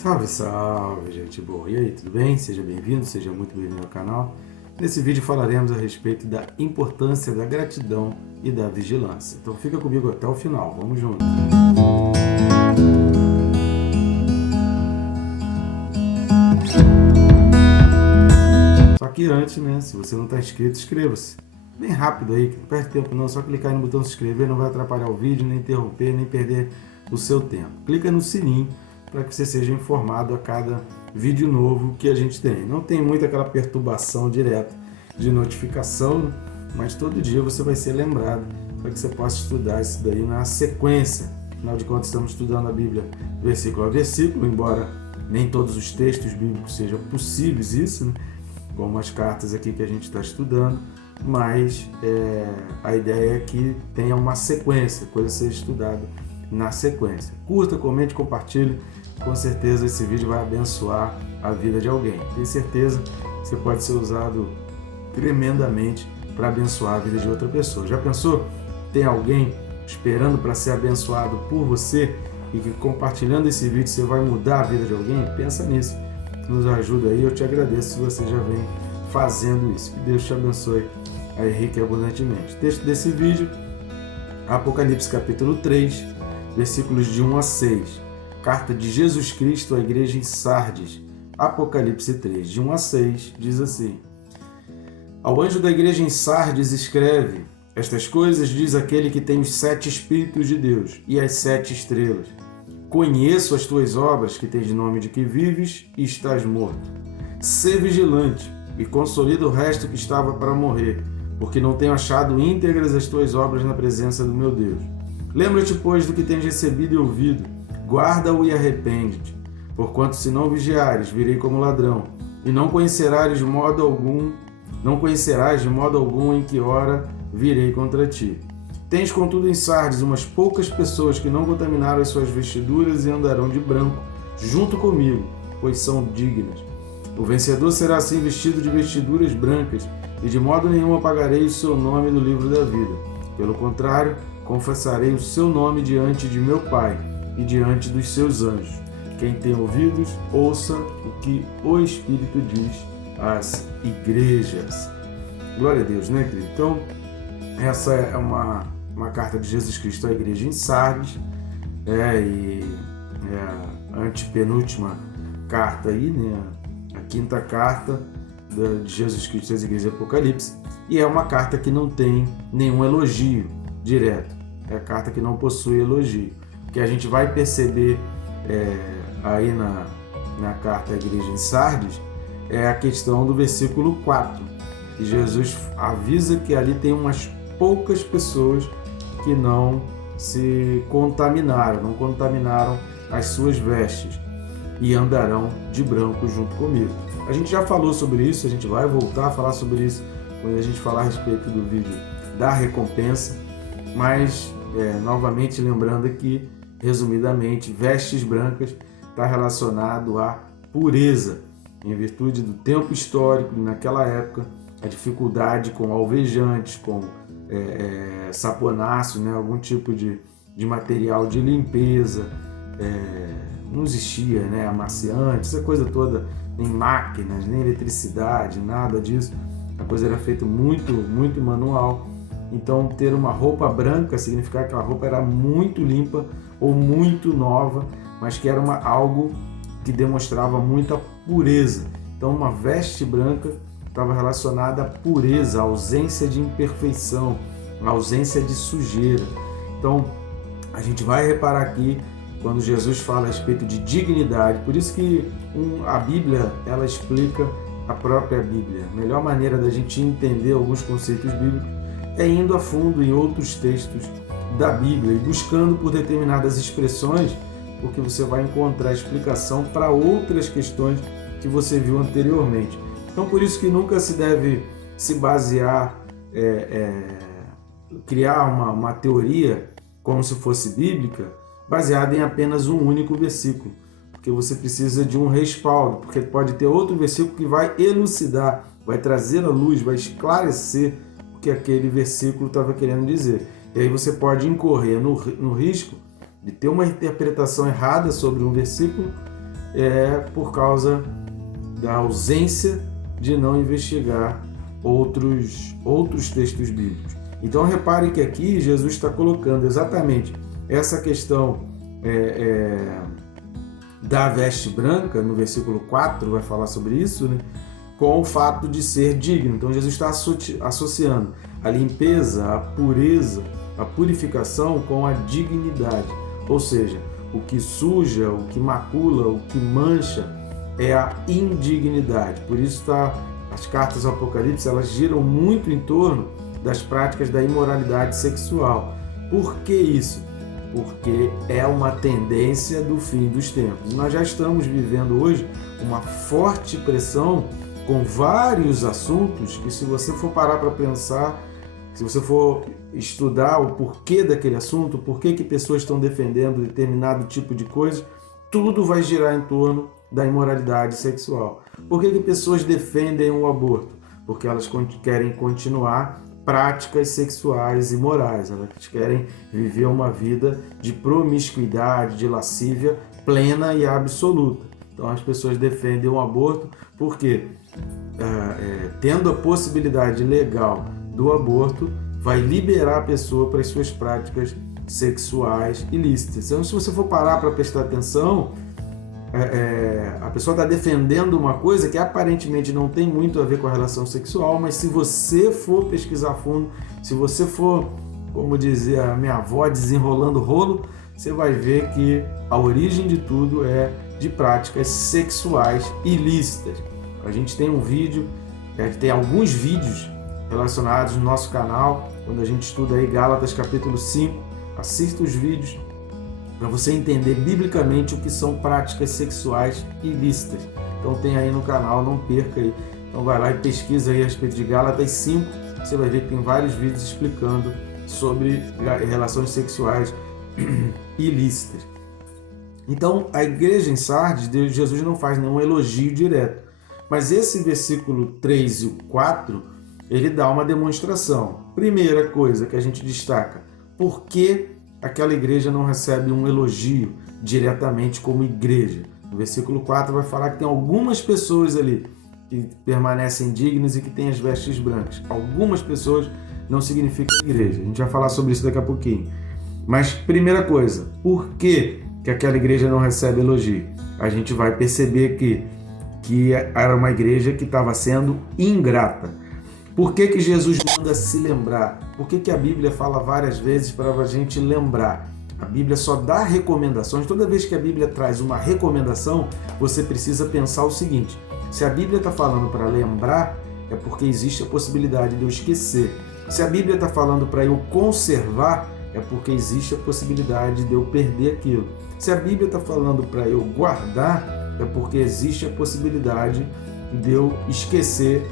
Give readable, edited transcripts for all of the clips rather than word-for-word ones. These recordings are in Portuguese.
Salve, salve, gente boa! E aí, tudo bem? Seja bem-vindo, seja muito bem-vindo ao canal. Nesse vídeo falaremos a respeito da importância da gratidão e da vigilância. Então fica comigo até o final, vamos juntos! Só que antes, né, se você não está inscrito, inscreva-se. Bem rápido aí, não perde tempo não, só clicar no botão se inscrever, não vai atrapalhar o vídeo, nem interromper, nem perder o seu tempo. Clica no sininho para que você seja informado a cada vídeo novo que a gente tem. Não tem muito aquela perturbação direta de notificação, mas todo dia você vai ser lembrado para que você possa estudar isso daí na sequência. Afinal de contas, estamos estudando a Bíblia versículo a versículo, embora nem todos os textos bíblicos sejam possíveis isso, né? Como as cartas aqui que a gente está estudando, mas a ideia é que tenha uma sequência, coisa seja estudada na sequência. Curta, comente, compartilhe, com certeza esse vídeo vai abençoar a vida de alguém. Tenho certeza que você pode ser usado tremendamente para abençoar a vida de outra pessoa. Já pensou? Tem alguém esperando para ser abençoado por você e que compartilhando esse vídeo você vai mudar a vida de alguém? Pensa nisso, nos ajuda aí, eu te agradeço se você já vem fazendo isso. Que Deus te abençoe aí rica e abundantemente. Texto desse vídeo, Apocalipse capítulo 3, versículos de 1 a 6. Carta de Jesus Cristo à igreja em Sardes. Apocalipse 3, de 1 a 6, diz assim: Ao anjo da igreja em Sardes escreve: Estas coisas diz aquele que tem os 7 Espíritos de Deus e as 7 estrelas. Conheço as tuas obras, que tens nome de que vives e estás morto. Sê vigilante e consolida o resto que estava para morrer, porque não tenho achado íntegras as tuas obras na presença do meu Deus. Lembra-te, pois, do que tens recebido e ouvido, guarda-o e arrepende-te. Porquanto, se não vigiares, virei como ladrão, e não conhecerás de modo algum em que hora virei contra ti. Tens, contudo, em Sardes umas poucas pessoas que não contaminaram as suas vestiduras e andarão de branco, junto comigo, pois são dignas. O vencedor será assim vestido de vestiduras brancas, e de modo nenhum apagarei o seu nome do livro da vida. Pelo contrário, confessarei o seu nome diante de meu Pai e diante dos seus anjos. Quem tem ouvidos, ouça o que o Espírito diz às igrejas. Glória a Deus, né, querido? Então, essa é uma carta de Jesus Cristo à igreja em Sardes, e a antepenúltima carta aí, né, a quinta carta de Jesus Cristo às igrejas de Apocalipse, e é uma carta que não tem nenhum elogio direto, é a carta que não possui elogio. O que a gente vai perceber aí na carta à igreja em Sardes é a questão do versículo 4, que Jesus avisa que ali tem umas poucas pessoas que não se contaminaram, não contaminaram as suas vestes e andarão de branco junto comigo. A gente já falou sobre isso, a gente vai voltar a falar sobre isso quando a gente falar a respeito do vídeo da recompensa, mas novamente lembrando que, resumidamente, vestes brancas está relacionado à pureza, em virtude do tempo histórico, naquela época, a dificuldade com alvejantes, com saponáceos, né, algum tipo de material de limpeza, não existia, né, amaciante, essa coisa toda, nem máquinas, nem eletricidade, nada disso. A coisa era feita muito, muito manual. Então, ter uma roupa branca significava que a roupa era muito limpa ou muito nova, mas que era algo que demonstrava muita pureza. Então, uma veste branca estava relacionada à pureza, à ausência de imperfeição, à ausência de sujeira. Então, a gente vai reparar aqui quando Jesus fala a respeito de dignidade. Por isso que a Bíblia, ela explica a própria Bíblia. A melhor maneira da gente entender alguns conceitos bíblicos é indo a fundo em outros textos da Bíblia e buscando por determinadas expressões, porque você vai encontrar explicação para outras questões que você viu anteriormente. Então, por isso que nunca se deve se basear, criar uma teoria como se fosse bíblica, baseada em apenas um único versículo, porque você precisa de um respaldo, porque pode ter outro versículo que vai elucidar, vai trazer à luz, vai esclarecer o que aquele versículo estava querendo dizer. E aí você pode incorrer no risco de ter uma interpretação errada sobre um versículo é por causa da ausência de não investigar outros textos bíblicos. Então repare que aqui Jesus está colocando exatamente essa questão da veste branca, no versículo 4 vai falar sobre isso, né? Com o fato de ser digno. Então Jesus está associando a limpeza, a pureza, a purificação com a dignidade. Ou seja, o que suja, o que macula, o que mancha é a indignidade. Por isso as cartas do Apocalipse, elas giram muito em torno das práticas da imoralidade sexual. Por que isso? Porque é uma tendência do fim dos tempos. Nós já estamos vivendo hoje uma forte pressão com vários assuntos que, se você for parar para pensar, se você for estudar o porquê daquele assunto, por que pessoas estão defendendo determinado tipo de coisa, tudo vai girar em torno da imoralidade sexual. Por que pessoas defendem o aborto? Porque elas querem continuar práticas sexuais imorais, elas querem viver uma vida de promiscuidade, de lascívia plena e absoluta. Então as pessoas defendem o aborto porque, tendo a possibilidade legal do aborto, vai liberar a pessoa para as suas práticas sexuais ilícitas. Então, se você for parar para prestar atenção, a pessoa está defendendo uma coisa que aparentemente não tem muito a ver com a relação sexual, mas se você for pesquisar a fundo, se você for, como dizia a minha avó, desenrolando rolo, você vai ver que a origem de tudo é de práticas sexuais ilícitas. A gente tem um vídeo, tem alguns vídeos relacionados no nosso canal, quando a gente estuda aí Gálatas capítulo 5, assista os vídeos para você entender biblicamente o que são práticas sexuais ilícitas. Então tem aí no canal, não perca aí. Então vai lá e pesquisa aí a respeito de Gálatas 5, você vai ver que tem vários vídeos explicando sobre relações sexuais ilícitas. Então a igreja em Sardes, Jesus não faz nenhum elogio direto, mas esse versículo 3 e 4, ele dá uma demonstração. Primeira coisa que a gente destaca, por que aquela igreja não recebe um elogio diretamente como igreja? No versículo 4 vai falar que tem algumas pessoas ali que permanecem dignas e que têm as vestes brancas. Algumas pessoas não significa igreja. A gente vai falar sobre isso daqui a pouquinho. Mas, primeira coisa, por que aquela igreja não recebe elogio? A gente vai perceber que era uma igreja que estava sendo ingrata. Por que Jesus manda se lembrar? Por que a Bíblia fala várias vezes para a gente lembrar? A Bíblia só dá recomendações. Toda vez que a Bíblia traz uma recomendação, você precisa pensar o seguinte: se a Bíblia está falando para lembrar, é porque existe a possibilidade de eu esquecer. Se a Bíblia está falando para eu conservar, é porque existe a possibilidade de eu perder aquilo. Se a Bíblia está falando para eu guardar, é porque existe a possibilidade de eu esquecer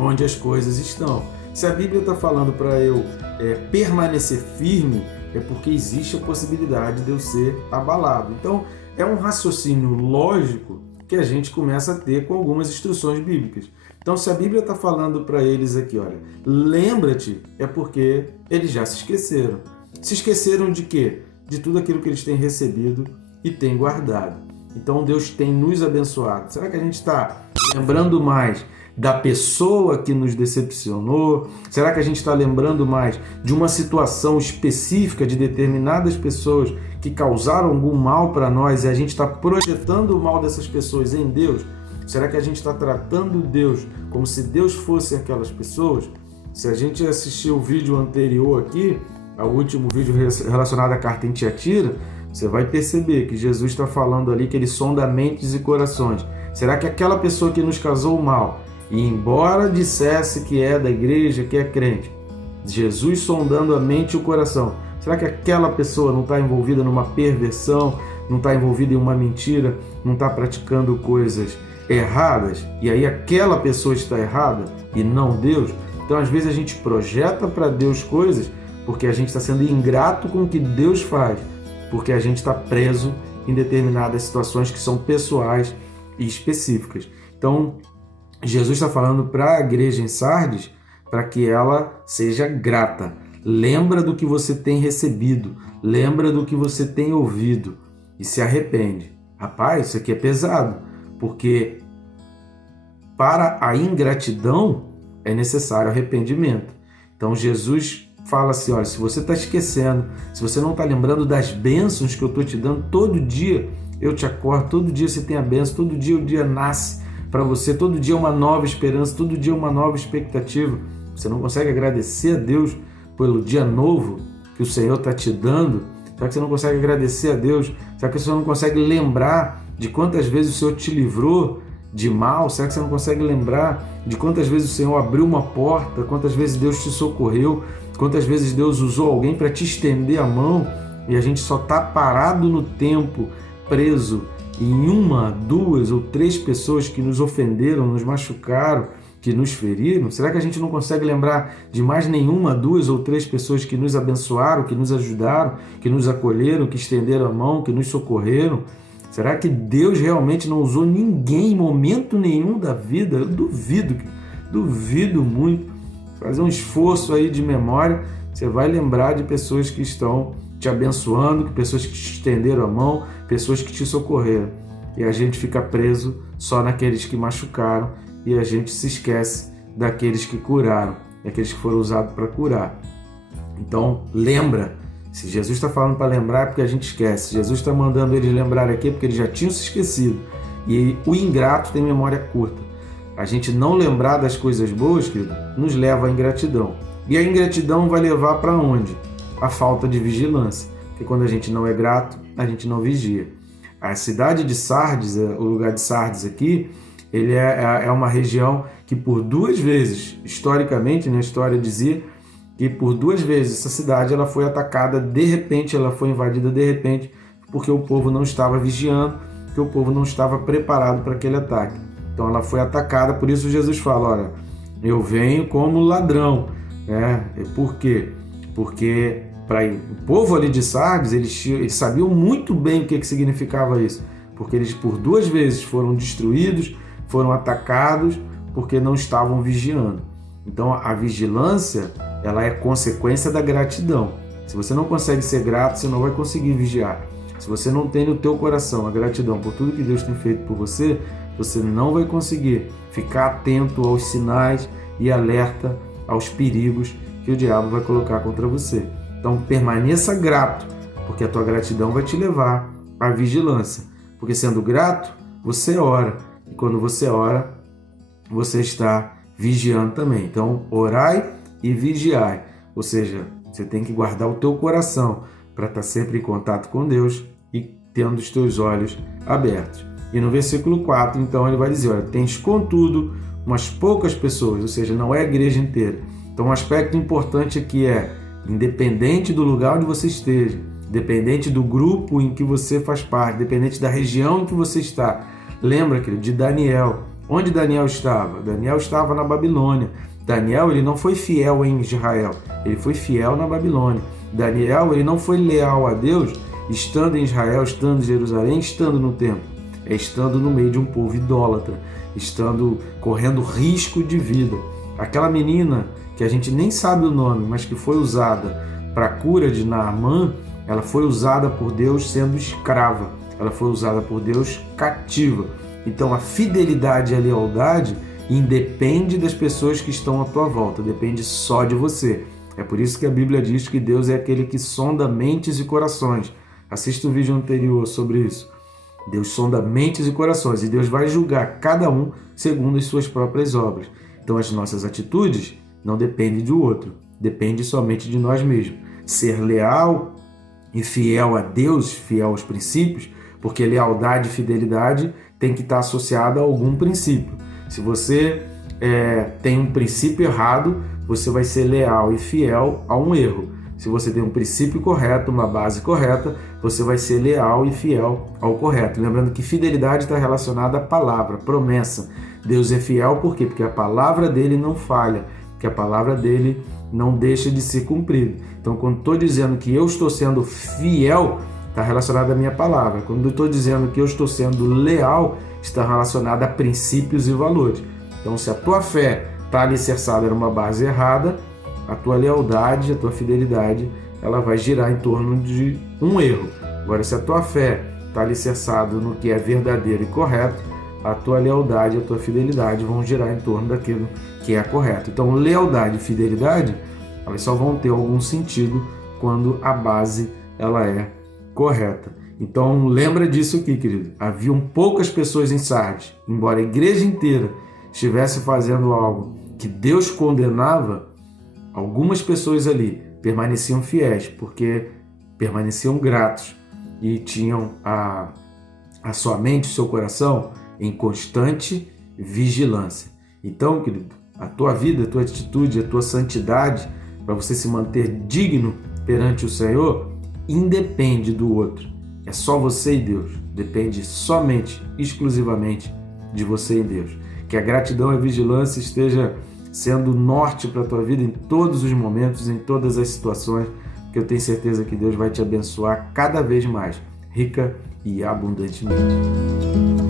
onde as coisas estão. Se a Bíblia está falando para eu permanecer firme, é porque existe a possibilidade de eu ser abalado. Então, é um raciocínio lógico que a gente começa a ter com algumas instruções bíblicas. Então, se a Bíblia está falando para eles aqui, olha, lembra-te, é porque eles já se esqueceram. Se esqueceram de quê? De tudo aquilo que eles têm recebido e têm guardado. Então, Deus tem nos abençoado. Será que a gente está lembrando mais da pessoa que nos decepcionou? Será que a gente está lembrando mais de uma situação específica de determinadas pessoas que causaram algum mal para nós e a gente está projetando o mal dessas pessoas em Deus? Será que a gente está tratando Deus como se Deus fosse aquelas pessoas? Se a gente assistir o vídeo anterior aqui, ao último vídeo relacionado à carta em Tiatira, você vai perceber que Jesus está falando ali que ele sonda mentes e corações. Será que aquela pessoa que nos causou mal, e embora dissesse que é da igreja, que é crente, Jesus sondando a mente e o coração, será que aquela pessoa não está envolvida numa perversão, não está envolvida em uma mentira, não está praticando coisas erradas? E aí aquela pessoa está errada e não Deus? Então às vezes a gente projeta para Deus coisas porque a gente está sendo ingrato com o que Deus faz, porque a gente está preso em determinadas situações que são pessoais e específicas. Então, Jesus está falando para a igreja em Sardes para que ela seja grata. Lembra do que você tem recebido, lembra do que você tem ouvido e se arrepende. Rapaz, isso aqui é pesado, porque para a ingratidão é necessário arrependimento. Então Jesus fala assim, olha, se você está esquecendo, se você não está lembrando das bênçãos que eu estou te dando, todo dia eu te acordo, todo dia você tem a bênção, todo dia o dia nasce para você, todo dia é uma nova esperança, todo dia é uma nova expectativa. Você não consegue agradecer a Deus pelo dia novo que o Senhor está te dando? Será que você não consegue agradecer a Deus? Será que você não consegue lembrar de quantas vezes o Senhor te livrou de mal? Será que você não consegue lembrar de quantas vezes o Senhor abriu uma porta, quantas vezes Deus te socorreu, quantas vezes Deus usou alguém para te estender a mão e a gente só está parado no tempo, preso em uma, duas ou três pessoas que nos ofenderam, nos machucaram, que nos feriram? Será que a gente não consegue lembrar de mais nenhuma, duas ou três pessoas que nos abençoaram, que nos ajudaram, que nos acolheram, que estenderam a mão, que nos socorreram? Será que Deus realmente não usou ninguém em momento nenhum da vida? Eu duvido muito. Fazer um esforço aí de memória, você vai lembrar de pessoas que estão te abençoando, pessoas que te estenderam a mão, pessoas que te socorreram. E a gente fica preso só naqueles que machucaram e a gente se esquece daqueles que curaram, daqueles que foram usados para curar. Então, lembra. Se Jesus está falando para lembrar é porque a gente esquece. Jesus está mandando eles lembrar aqui porque eles já tinham se esquecido. E o ingrato tem memória curta. A gente não lembrar das coisas boas, querido, nos leva à ingratidão. E a ingratidão vai levar para onde? A falta de vigilância. Porque quando a gente não é grato, a gente não vigia. A cidade de Sardes, o lugar de Sardes aqui, ele é uma região que por duas vezes, historicamente, a história dizia que por duas vezes essa cidade ela foi atacada de repente, ela foi invadida de repente, porque o povo não estava vigiando, porque o povo não estava preparado para aquele ataque. Então ela foi atacada, por isso Jesus fala, olha, eu venho como ladrão. Por quê? Porque o povo ali de Sardes, eles sabiam muito bem o que significava isso, porque eles por duas vezes foram destruídos, foram atacados, porque não estavam vigiando. Então a vigilância, ela é consequência da gratidão. Se você não consegue ser grato, você não vai conseguir vigiar. Se você não tem no teu coração a gratidão por tudo que Deus tem feito por você, você não vai conseguir ficar atento aos sinais e alerta aos perigos que o diabo vai colocar contra você. Então permaneça grato, porque a tua gratidão vai te levar à vigilância. Porque sendo grato, você ora. E quando você ora, você está vigiando também. Então orai e vigiai. Ou seja, você tem que guardar o teu coração para estar sempre em contato com Deus e tendo os teus olhos abertos. E no versículo 4, então, ele vai dizer, olha, tens contudo umas poucas pessoas, ou seja, não é a igreja inteira. Então, um aspecto importante aqui é, independente do lugar onde você esteja, independente do grupo em que você faz parte, independente da região em que você está, lembra, querido, de Daniel. Onde Daniel estava? Daniel estava na Babilônia. Daniel, ele não foi fiel em Israel, ele foi fiel na Babilônia. Daniel, ele não foi leal a Deus estando em Israel, estando em Jerusalém, estando no templo. É estando no meio de um povo idólatra, estando correndo risco de vida. Aquela menina que a gente nem sabe o nome, mas que foi usada para a cura de Naamã, ela foi usada por Deus sendo escrava, ela foi usada por Deus cativa. Então a fidelidade e a lealdade independe das pessoas que estão à tua volta, depende só de você. É por isso que a Bíblia diz que Deus é aquele que sonda mentes e corações. Assista o vídeo anterior sobre isso. Deus sonda mentes e corações e Deus vai julgar cada um segundo as suas próprias obras. Então as nossas atitudes não dependem do outro, depende somente de nós mesmos. Ser leal e fiel a Deus, fiel aos princípios, porque lealdade e fidelidade tem que estar associada a algum princípio. Se você tem um princípio errado, você vai ser leal e fiel a um erro. Se você tem um princípio correto, uma base correta, você vai ser leal e fiel ao correto. Lembrando que fidelidade está relacionada à palavra, promessa. Deus é fiel por quê? Porque a palavra dele não falha, que a palavra dele não deixa de ser cumprida. Então, quando estou dizendo que eu estou sendo fiel, está relacionado à minha palavra. Quando eu estou dizendo que eu estou sendo leal, está relacionado a princípios e valores. Então, se a tua fé está alicerçada numa base errada, a tua lealdade, a tua fidelidade, ela vai girar em torno de um erro. Agora, se a tua fé está alicerçado no que é verdadeiro e correto, a tua lealdade e a tua fidelidade vão girar em torno daquilo que é correto. Então, lealdade e fidelidade, elas só vão ter algum sentido quando a base ela é correta. Então, lembra disso aqui, querido. Haviam poucas pessoas em Sardes, embora a igreja inteira estivesse fazendo algo que Deus condenava, algumas pessoas ali permaneciam fiéis, porque permaneciam gratos e tinham a sua mente, o seu coração em constante vigilância. Então, querido, a tua vida, a tua atitude, a tua santidade, para você se manter digno perante o Senhor, independe do outro. É só você e Deus. Depende somente, exclusivamente de você e Deus. Que a gratidão e a vigilância esteja sendo norte para a tua vida em todos os momentos, em todas as situações, que eu tenho certeza que Deus vai te abençoar cada vez mais, rica e abundantemente.